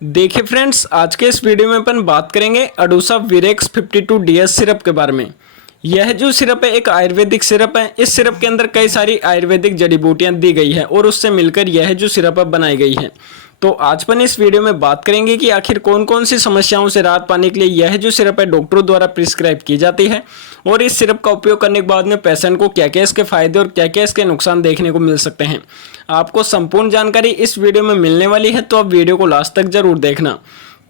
देखिए फ्रेंड्स, आज के इस वीडियो में अपन बात करेंगे अडूसा विरेक्स 52 DS सिरप के बारे में। यह जो सिरप है एक आयुर्वेदिक सिरप है। इस सिरप के अंदर कई सारी आयुर्वेदिक जड़ी बूटियां दी गई है और उससे मिलकर यह जो सिरप है बनाई गई है। तो आज अपन इस वीडियो में बात करेंगे कि आखिर कौन कौन सी समस्याओं से राहत पाने के लिए यह जो सिरप है डॉक्टरों द्वारा प्रिस्क्राइब की जाती है और इस सिरप का उपयोग करने के बाद में पेशेंट को क्या क्या इसके फायदे और क्या क्या इसके नुकसान देखने को मिल सकते हैं। आपको संपूर्ण जानकारी इस वीडियो में मिलने वाली है, तो आप वीडियो को लास्ट तक जरूर देखना।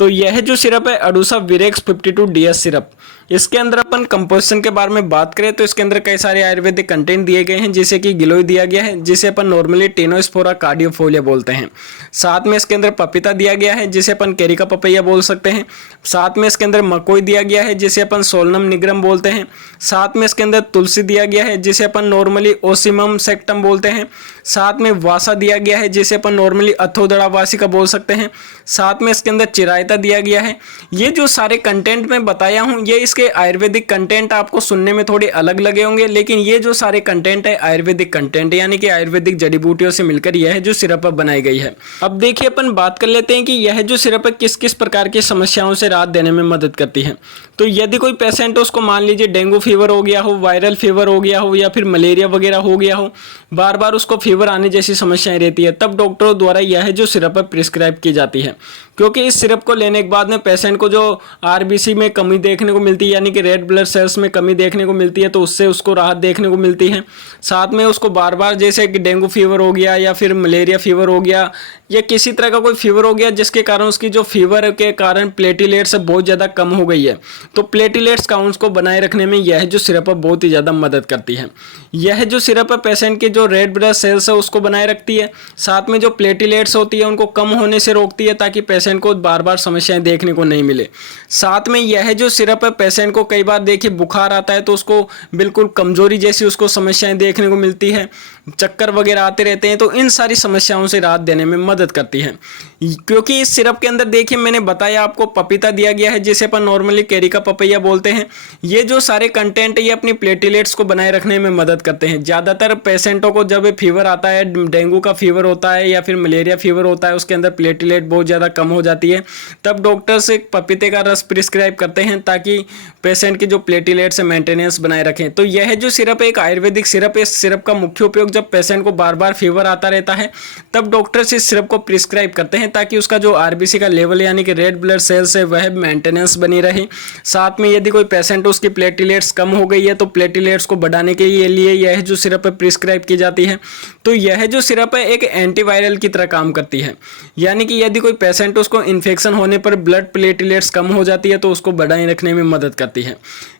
तो यह जो सिरप है अडूसा विरेक्स 52 DS सिरप, इसके अंदर अपन कंपोजिशन के बारे में बात करें तो इसके अंदर कई सारे आयुर्वेदिक कंटेंट दिए गए हैं, जैसे कि गिलोय दिया गया है जिसे अपन नॉर्मली टेनोस्पोरा कार्डियोफोलिया बोलते हैं। साथ में इसके अंदर पपीता दिया गया है जिसे अपन कैरिका पपैया बोल सकते हैं। साथ में इसके अंदर मकोई दिया गया है जिसे अपन सोलनम निग्रम बोलते हैं। साथ में इसके अंदर तुलसी दिया गया है जिसे अपन नॉर्मली ओसिमम सेक्टम बोलते हैं। साथ में वासा दिया गया है जिसे अपन नॉर्मली अथोदड़ा वासिका बोल सकते हैं। साथ में इसके अंदर चिरायता दिया गया है। ये जो सारे कंटेंट मैं बताया हूँ ये इसके आयुर्वेदिक कंटेंट आपको सुनने में थोड़े अलग लगे होंगे, लेकिन ये जो सारे कंटेंट है आयुर्वेदिक कंटेंट यानी कि आयुर्वेदिक जड़ी बूटियों से मिलकर यह जो सिरप बनाई गई है। अब देखिए अपन बात कर लेते हैं कि यह जो सिरप है किस किस प्रकार की समस्याओं से राहत देने में मदद करती है। तो यदि कोई पेशेंट हो, उसको मान लीजिए डेंगू फीवर हो गया हो, वायरल फीवर हो गया हो या फिर मलेरिया वगैरह हो गया हो, बार बार उसको फीवर आने जैसी समस्याएं रहती है, तब डॉक्टरों द्वारा यह जो सिरप है प्रिस्क्राइब की जाती है। क्योंकि इस सिरप को लेने के बाद में पेशेंट को जो आरबीसी में कमी देखने को मिलती है यानी कि रेड ब्लड सेल्स में कमी देखने को मिलती है, तो उससे उसको राहत देखने को मिलती है। साथ में उसको बार बार जैसे कि डेंगू फीवर हो गया या फिर मलेरिया फीवर हो गया या किसी तरह का कोई फीवर हो गया जिसके कारण उसकी जो फीवर के कारण प्लेटिलेट्स बहुत ज़्यादा कम हो गई है, तो प्लेटिलेट्स काउंट्स को बनाए रखने में यह जो सिरप है बहुत ही ज़्यादा मदद करती है। यह जो सिरप है पेशेंट के जो रेड ब्लड सेल्स है उसको बनाए रखती है। साथ में जो प्लेटिलेट्स होती है उनको कम होने से रोकती है ताकि पेशेंट को बार बार समस्याएं देखने को नहीं मिले। साथ में यह जो सिरप है पेशेंट को कई बार देखिए बुखार आता है तो उसको बिल्कुल कमजोरी जैसी उसको समस्याएं देखने को मिलती है, चक्कर वगैरह आते रहते हैं, तो इन सारी समस्याओं से राहत देने में मदद करती है। क्योंकि इस सिरप के अंदर देखिए मैंने बताया आपको पपीता दिया गया है जिसे अपन नॉर्मली कैरिका पपैया बोलते हैं। ये जो सारे कंटेंट है ये अपनी प्लेटिलेट्स को बनाए रखने में मदद करते हैं। ज़्यादातर पेशेंटों को जब फीवर आता है, डेंगू का फीवर होता है या फिर मलेरिया फीवर होता है, उसके अंदर प्लेटिलेट बहुत ज़्यादा कम हो जाती है, तब डॉक्टर से पपीते का रस प्रिस्क्राइब करते हैं ताकि पेशेंट की जो प्लेटिलेट्स है मेंटेनेंस बनाए रखें। तो यह जो सिरप है एक आयुर्वेदिक सिरप है। इस सिरप का मुख्य उपयोग जब पेशेंट को बार बार फीवर आता रहता है तब डॉक्टर इस सिरप को प्रिस्क्राइब करते हैं ताकि उसका जो आरबीसी का लेवल यानी कि रेड ब्लड सेल्स है वह मेंटेनेंस बनी रहे। साथ में यदि कोई पेशेंट उसकी प्लेटिलेट्स कम हो गई है तो प्लेटिलेट्स को बढ़ाने के लिए यह जो सिरप है प्रिस्क्राइब की जाती है। तो यह जो सिरप है एक एंटीवायरल की तरह काम करती है, यानी कि यदि कोई पेशेंट उसको इन्फेक्शन होने पर ब्लड प्लेटिलेट्स कम हो जाती है तो उसको बढ़ाए रखने में मदद करती है।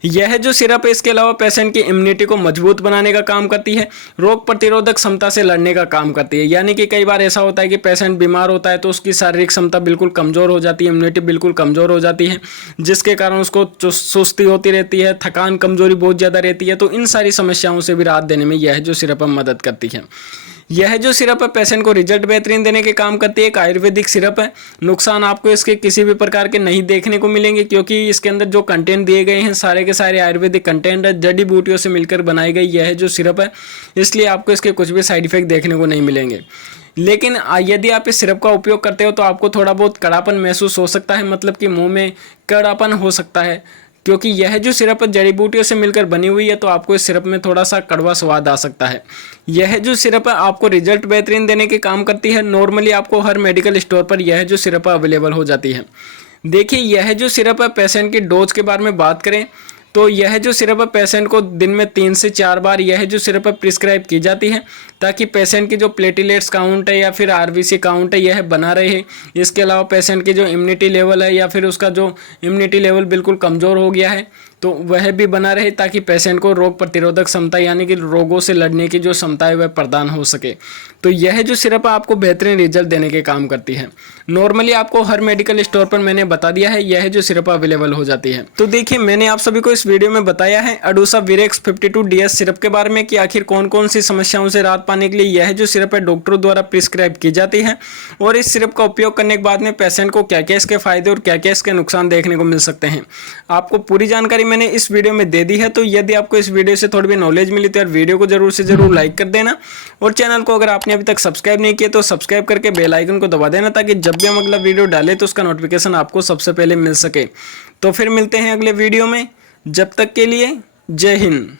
यह जो सिरप है इसके अलावा पेशेंट की इम्यूनिटी को मजबूत बनाने का काम करती है, रोग प्रतिरोधक क्षमता से लड़ने का काम करती है। यानी कि कई बार ऐसा होता है कि पेशेंट बीमार होता है तो उसकी शारीरिक क्षमता बिल्कुल कमजोर हो जाती है, इम्यूनिटी बिल्कुल कमजोर हो जाती है, जिसके कारण उसको सुस्ती होती रहती है, थकान कमजोरी बहुत ज़्यादा रहती है। तो इन सारी समस्याओं से भी राहत देने में यह जो सिरप है मदद करती है। यह जो सिरप है पेशेंट को रिजल्ट बेहतरीन देने के काम करती है। एक आयुर्वेदिक सिरप है। नुकसान आपको इसके किसी भी प्रकार के नहीं देखने को मिलेंगे क्योंकि इसके अंदर जो कंटेंट दिए गए हैं सारे के सारे आयुर्वेदिक कंटेंट है, जड़ी बूटियों से मिलकर बनाई गई यह जो सिरप है, इसलिए आपको इसके कुछ भी साइड इफेक्ट देखने को नहीं मिलेंगे। लेकिन यदि आप इस सिरप का उपयोग करते हो तो आपको थोड़ा बहुत कड़ापन महसूस हो सकता है, मतलब कि मुँह में कड़ापन हो सकता है, क्योंकि यह जो सिरप जड़ी बूटियों से मिलकर बनी हुई है तो आपको इस सिरप में थोड़ा सा कड़वा स्वाद आ सकता है। यह जो सिरप है आपको रिजल्ट बेहतरीन देने के काम करती है। नॉर्मली आपको हर मेडिकल स्टोर पर यह जो सिरप अवेलेबल हो जाती है। देखिए यह जो सिरप है पेशेंट की डोज के बारे में बात करें तो यह जो सिरप है पेशेंट को दिन में 3 से 4 बार यह जो सिरप है प्रिस्क्राइब की जाती है ताकि पेशेंट की जो प्लेटिलेट्स काउंट है या फिर आरबीसी काउंट है यह बना रहे। इसके अलावा पेशेंट की जो इम्यूनिटी लेवल है या फिर उसका जो इम्यूनिटी लेवल बिल्कुल कमज़ोर हो गया है तो वह भी बना रहे ताकि पेशेंट को रोग प्रतिरोधक क्षमता यानी कि रोगों से लड़ने की जो क्षमता है वह प्रदान हो सके। तो यह जो सिरप आपको बेहतरीन रिजल्ट देने के काम करती है। नॉर्मली आपको हर मेडिकल स्टोर पर मैंने बता दिया है यह जो सिरप अवेलेबल हो जाती है। तो देखिए मैंने आप सभी को इस वीडियो में बताया है अडूसा विरेक्स 52 DS सिरप के बारे में कि आखिर कौन कौन सी समस्याओं से राहत पाने के लिए यह जो सिरप है डॉक्टरों द्वारा प्रिस्क्राइब की जाती है और इस सिरप का उपयोग करने के बाद में पेशेंट को क्या क्या इसके फायदे और क्या क्या इसके नुकसान देखने को मिल सकते हैं। आपको पूरी जानकारी मैंने इस वीडियो में दे दी है। तो यदि आपको इस वीडियो से थोड़ी भी नॉलेज मिली तो यार वीडियो को जरूर से जरूर लाइक कर देना और चैनल को अगर आपने अभी तक सब्सक्राइब नहीं किया तो सब्सक्राइब करके बेल आइकन को दबा देना, ताकि जब भी हम अगला वीडियो डालें तो उसका नोटिफिकेशन आपको सबसे पहले मिल सके। तो फिर मिलते हैं अगले वीडियो में, जब तक के लिए जय हिंद।